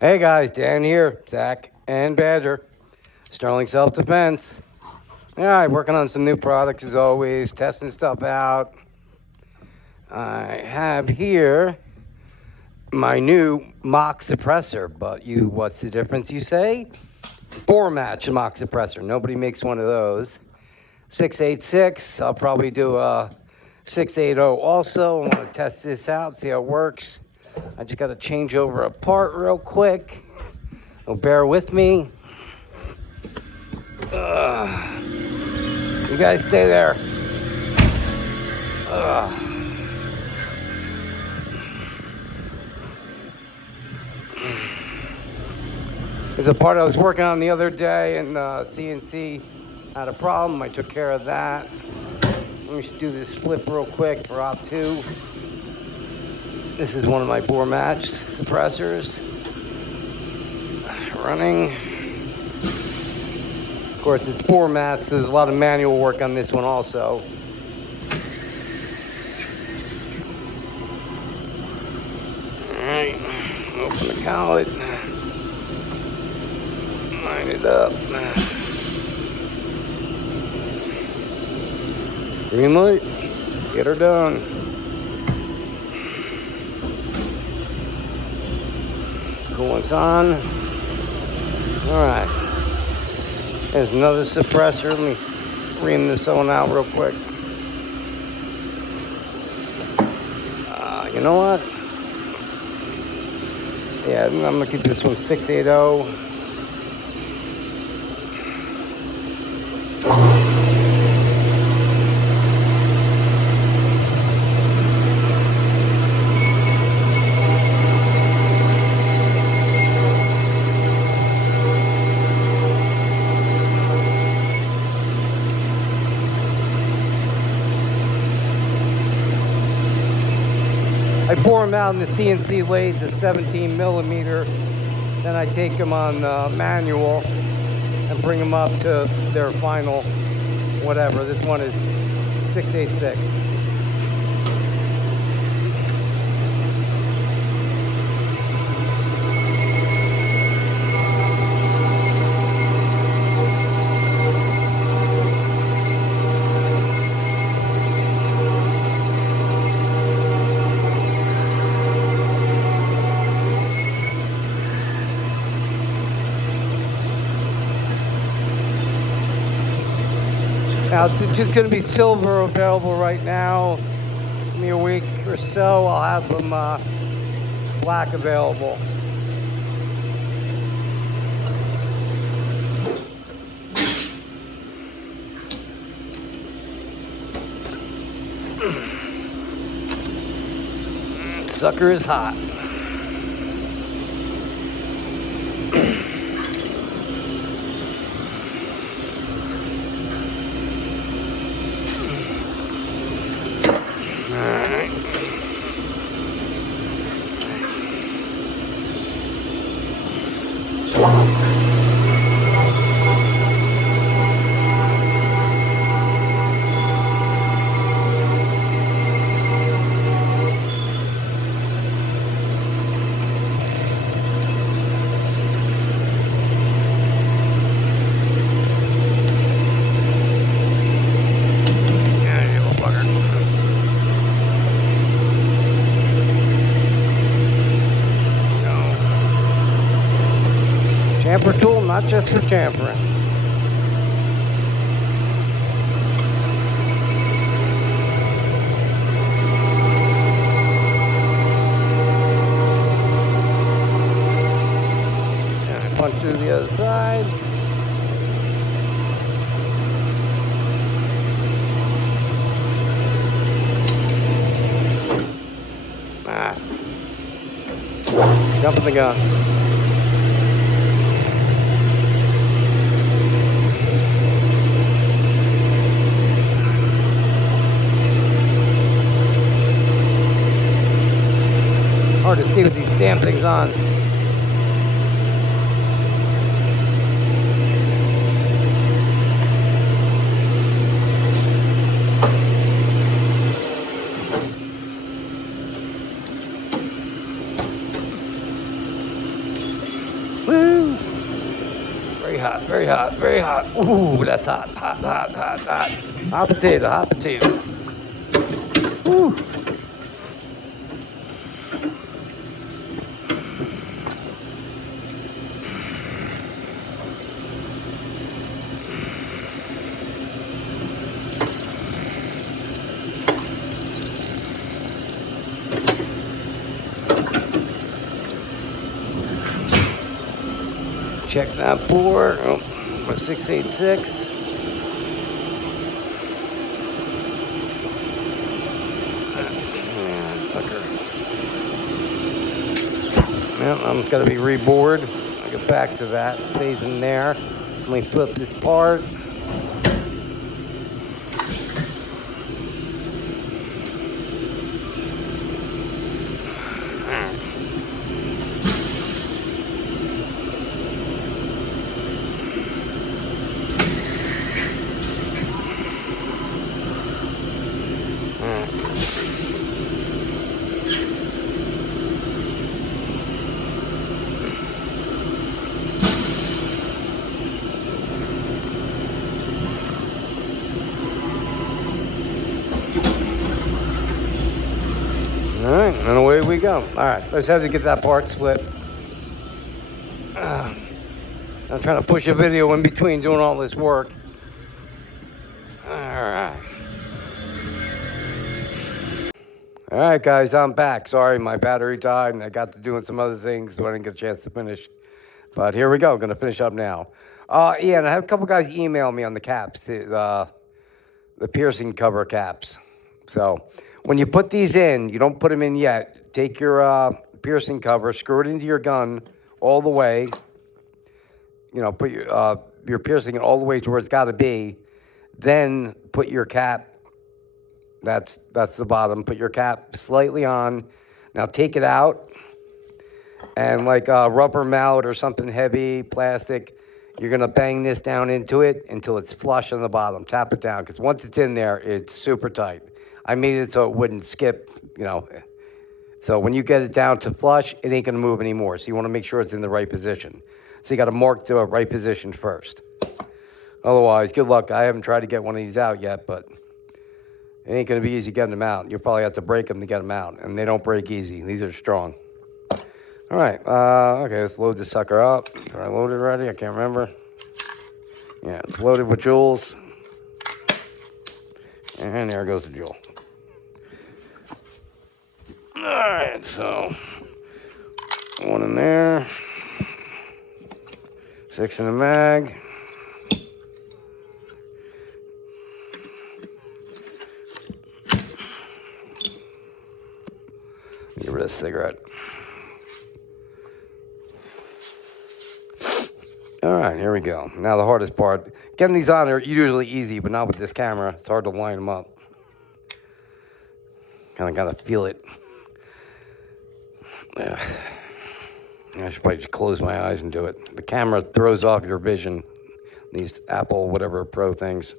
Hey guys, Dan here, Zach and Badger, Sterling Self Defense. All right, working on some new products as always, testing stuff out. I have here my new mock suppressor, but what's the difference, you say? Bore match mock suppressor. Nobody makes one of those. 686. I'll probably do a 680 also. I want to test this out, see how it works. I just got to change over a part real quick. So bear with me. You guys stay there. There's a part I was working on the other day, and CNC had a problem. I took care of that. Let me just do this flip real quick for op 2. This is one of my bore matched suppressors. Running. Of course, it's bore matched, so there's a lot of manual work on this one also. Alright, open the collet. Line it up. Green light. Get her done. Coolant's on. Alright. There's another suppressor. Let me ream this one out real quick. You know what? Yeah, I'm going to keep this one 680. I bore them out in the CNC lathe to 17 millimeter. Then I take them on manual and bring them up to their final whatever. This one is 686. Now, it's just going to be silver available right now. Give me a week or so, I'll have them black available. Sucker is hot. Chamfer tool, not just for chamfering. And I punch through the other side. Jumping the gun. Hard to see with these damn things on. hot, very hot, very hot. Ooh, that's hot, hot, hot, hot, hot. Hot potato, hot potato. Ooh. Check that bore. Oh, a 686. Well, I'm just got to be rebored. I get back to that. It stays in there. Let me flip this part. All right, and away we go. All right, let's have to get that part split. I'm trying to push a video in between doing all this work. All right. All right, guys, I'm back. Sorry, my battery died, and I got to doing some other things, so I didn't get a chance to finish. But here we go. Going to finish up now. Yeah, and I had a couple guys email me on the caps, the piercing cover caps. So when you put these in, you don't put them in yet. Take your piercing cover, screw it into your gun all the way. You know, put your piercing all the way to where it's got to be. Then put your cap. That's the bottom. Put your cap slightly on. Now take it out, and like a rubber mallet or something heavy, plastic, you're gonna bang this down into it until it's flush on the bottom. Tap it down, because once it's in there, it's super tight. I made it so it wouldn't skip, you know. So when you get it down to flush, it ain't gonna move anymore. So you wanna make sure it's in the right position. So you gotta mark the right position first. Otherwise, good luck. I haven't tried to get one of these out yet, but it ain't gonna be easy getting them out. You'll probably have to break them to get them out, and they don't break easy. These are strong. All right, okay, let's load this sucker up. Did I load it already? I can't remember. Yeah, it's loaded with jewels. And there goes the jewel. All right, so one in there. 6 in the mag. Get rid of this cigarette. All right, here we go. Now the hardest part. Getting these on are usually easy, but not with this camera. It's hard to line them up. Kind of got to feel it. I should probably just close my eyes and do it. The camera throws off your vision. These Apple whatever Pro things.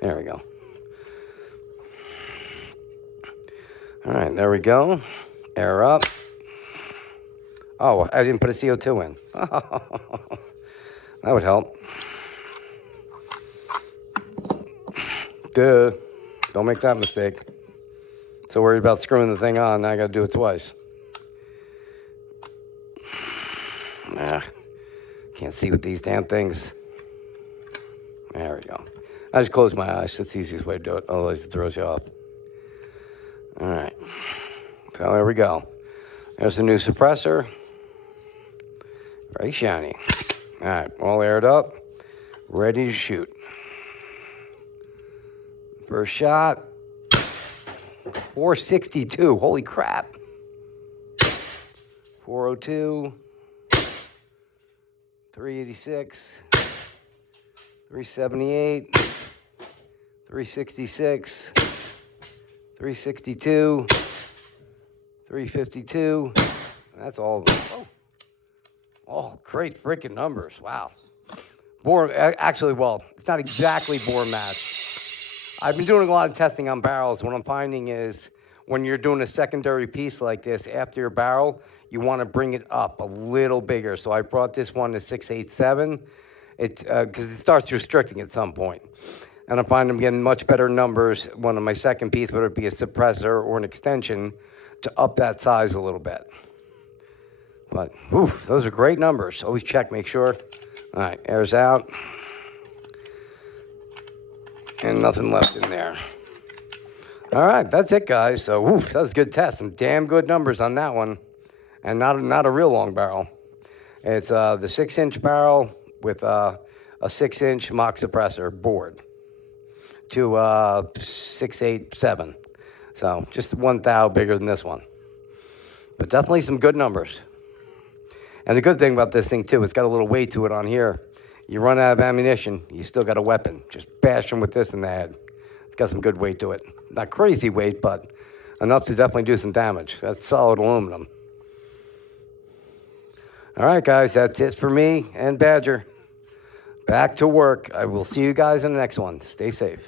There we go. All right, there we go. Air up. Oh, I didn't put a CO2 in. That would help. Duh. Don't make that mistake. So worried about screwing the thing on, now I got to do it twice. Can't see with these damn things. There we go. I just close my eyes. That's the easiest way to do it. Otherwise, it throws you off. All right. So there we go. There's the new suppressor. Very shiny. All right, all aired up. Ready to shoot. First shot. 462. Holy crap. 402. 386. 378. 366. 362. 352. That's all of them. Oh. Oh, great freaking numbers. Wow. Bore, actually, well, it's not exactly bore match. I've been doing a lot of testing on barrels. What I'm finding is when you're doing a secondary piece like this, after your barrel, you want to bring it up a little bigger. So I brought this one to 687. because it starts restricting at some point. And I find I'm getting much better numbers when on my second piece, whether it be a suppressor or an extension, to up that size a little bit. But, whew, those are great numbers. Always check, make sure. All right, air's out. And nothing left in there. All right, that's it, guys. So, whew, that was a good test. Some damn good numbers on that one. And not a real long barrel. It's the 6-inch barrel with a 6-inch mock suppressor board to 687. So just 1 thou bigger than this one. But definitely some good numbers. And the good thing about this thing, too, it's got a little weight to it on here. You run out of ammunition, you still got a weapon. Just bash them with this in the head. It's got some good weight to it. Not crazy weight, but enough to definitely do some damage. That's solid aluminum. All right, guys, that's it for me and Badger. Back to work. I will see you guys in the next one. Stay safe.